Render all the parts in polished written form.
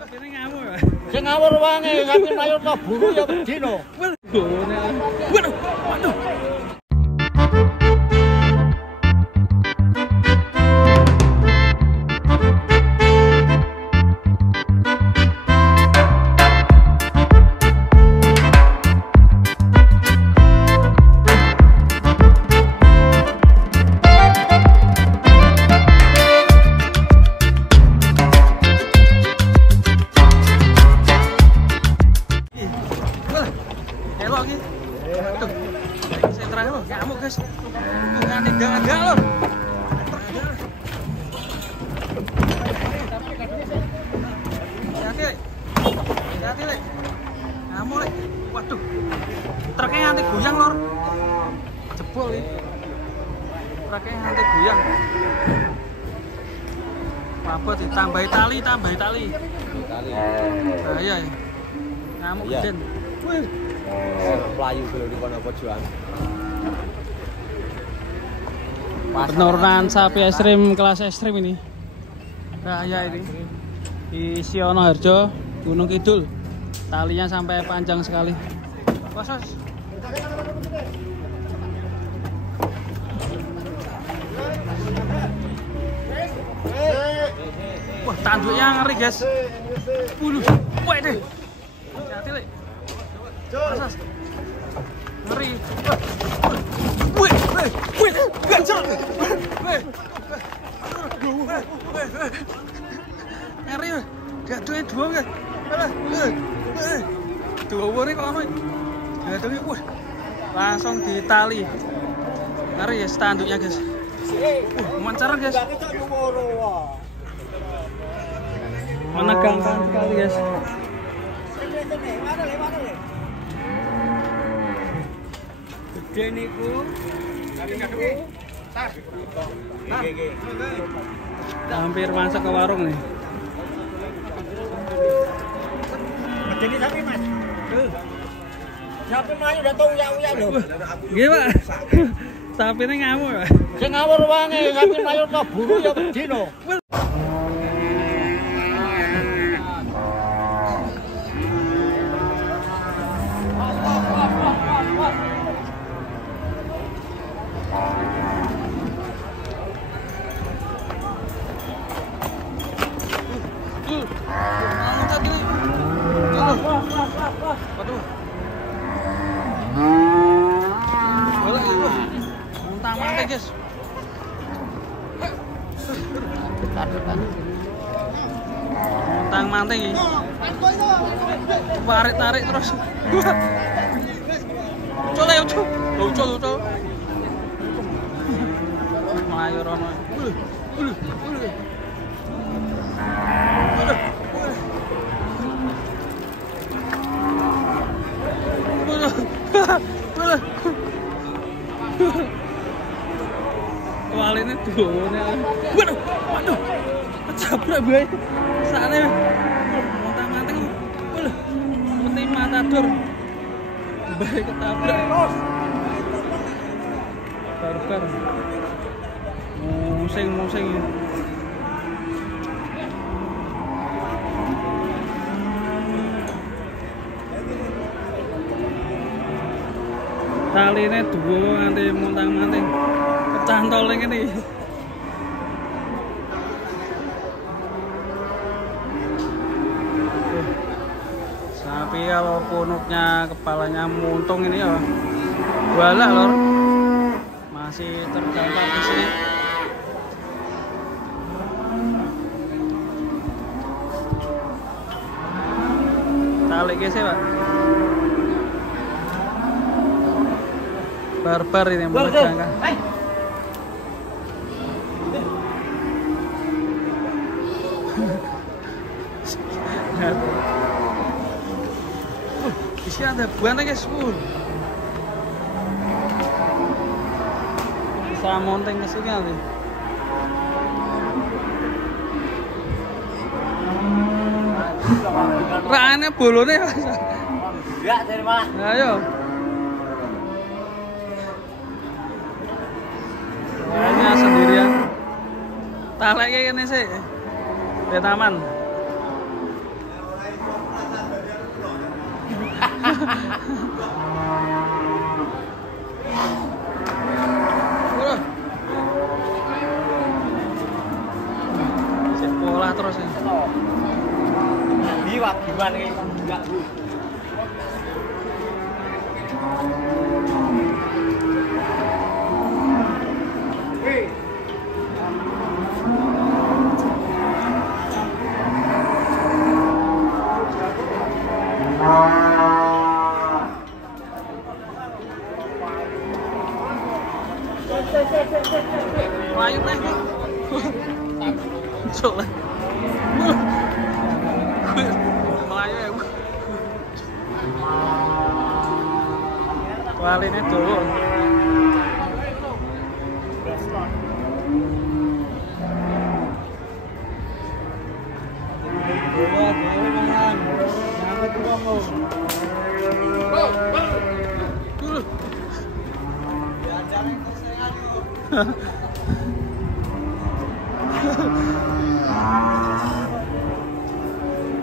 Sapine ngamuk. Sing ngawur wangi, sapi mayu to buru ya wedi lho. Waduh, waduh. Waduh, truknya nganti goyang lor, jebol ini. Truknya nganti goyang. Apa ditambahi tali, bahaya ya. Ngamuk geden. Melayu dulu di kono pojokan. Penurunan sapi ekstrim kelas ekstrim ini. Bahaya ini. Di Sionoharjo, Gunung Kidul. Talinya sampai panjang sekali. Kosos. Wah, tanduknya ngeri, guys. Wah, deh. Hati-hati, Le. Kosos. Ngeri. Wih, gancel. Ngeri, gak duit dua, guys. Dua ini kok amat. Langsung ditali. Ngeri ya tanduknya, guys. Mencar, guys. Menegangkan sekali, guys. Gede niku. Hampir masuk ke warung nih. Jadi sapi Mas. Sapi melayu udah tau uyak-uyak lho. Nggih, Pak. Sapine ngamuk, Pak. Sing ngawur wangi, sapi melayu to buru ya wedi lho. Guys. Montang-manting iki. Tarik terus. Cole yo, Col. Melayu rono. Waline duwone. Waduh. Kecabrak bae. Sakne. Montang-manting. Seperti matador. Bae ketabrak. Barbar. Musing. Taline duwo nganti montang-manting. Cantol ini. Sapi kalau punuknya kepalanya muntung ini ya balak lor, masih terdampar di sini. Tali gesek, Pak. Barbar ini menegangkan. Di sini ada buahnya, guys. Saya monteng ke sini nanti. Rane bolone. Enggak dari mana? Ayo. Hanya sendirian. Tak lagi ini sih. Di taman. Sekolah terus ya. Diwak gimana ini? Enggak. Melayu nih. Cok lah. Melayu ya. Waline dulu.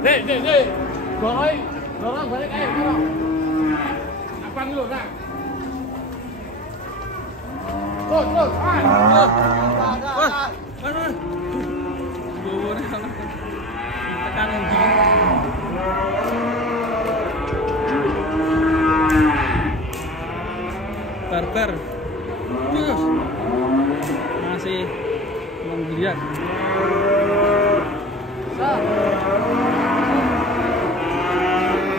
Dek. Dorong balik ayo, dorong. Apa dulu, nah? Terus. Wah. Bawa nih sana. Tekan yang gini. Barber. Terus. Masih menggeliat.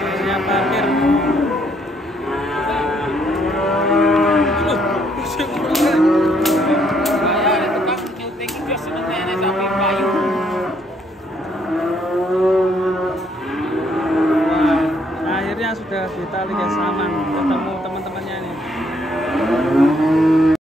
Masih parkir. Akhirnya sudah kita lihat aman ketemu